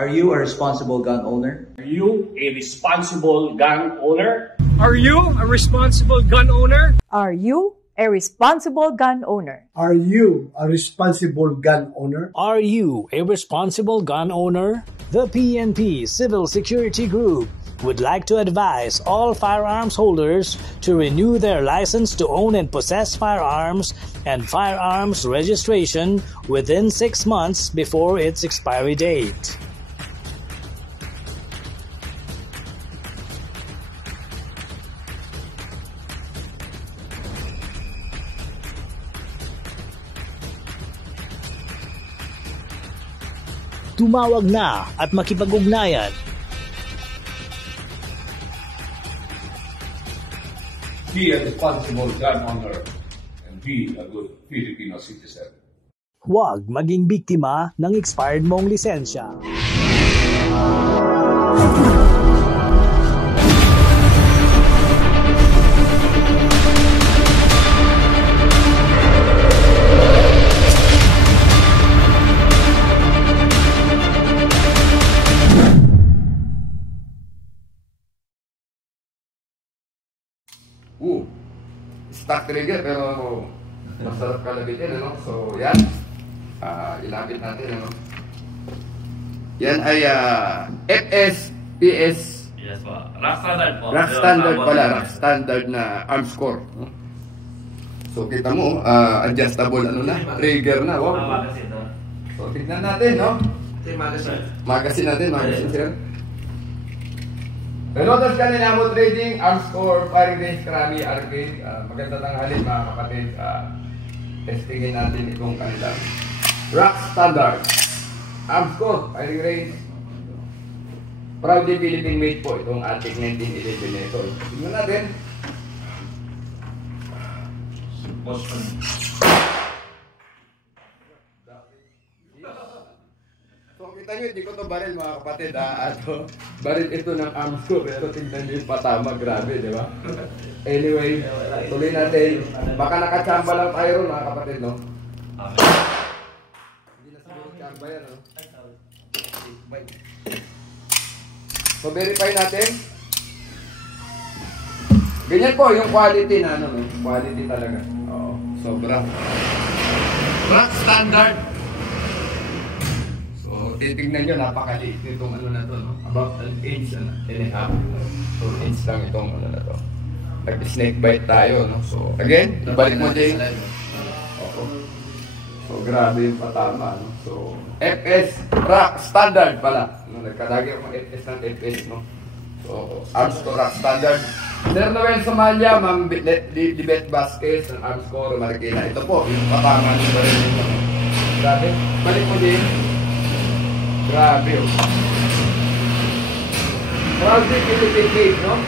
Are you a responsible gun owner? Are you a responsible gun owner? Are you a responsible gun owner? Are you a responsible gun owner? Are you a responsible gun owner? Are you a responsible gun owner? The PNP Civil Security Group would like to advise all firearms holders to renew their license to own and possess firearms and firearms registration within 6 months before its expiry date. Tumawag na at makipag-ugnayan. Be a responsible gun owner and be a good Filipino citizen. Huwag maging biktima ng expired mong lisensya. Stock trigger pero masarap kalabitin, ano? So, yan. Ilapit natin, ano? Yan ay FSPS. Yes po. Rock standard po. Rock standard pala. Rock standard na arms core. So, kita mo, adjustable ano na, trigger na. Wow. So, tignan natin, no? Magazine natin, sir. Reloaders kanina mo trading, arms core, firing range, karami, arcade. Maganda tanghali mga kapatid. Testingin natin itong kanilang rock standard. Arms core, firing range. Proudly Philippine made po itong ating 1911 nito. Tingnan natin. So kita nyo, hindi ko to baril mga kapatid. Baril ito ng arms core, pero tingnan nyo yung patama, grabe, di ba? Anyway, tuloy natin. Baka nakachamba lang tayo ron mga kapatid, no? Hindi na siguro chamba yan, no? So verify natin. Ganyan po yung quality na ano, no? Quality talaga. Oo, sobra. Rock standard. Titignan nyo, napakaliit itong ano na to, no? About an inch and a half. 2 inch lang itong ano na to. Nag-snake bite tayo, no? So, again, ibalik mo dyan. So, grabe yung patama, no? So, FS Rock Standard pala. No, nagkadagi ako FS ng FS, no? So, arms to Rock Standard. Sir Noel Somalia, Ma'am Libet Vasquez, ang arms ko, Marikina. Ito po, yung patama nyo ba rin ito, no? Grabe, balik mo din. Grabe, oh. Proudly Philippine made, no?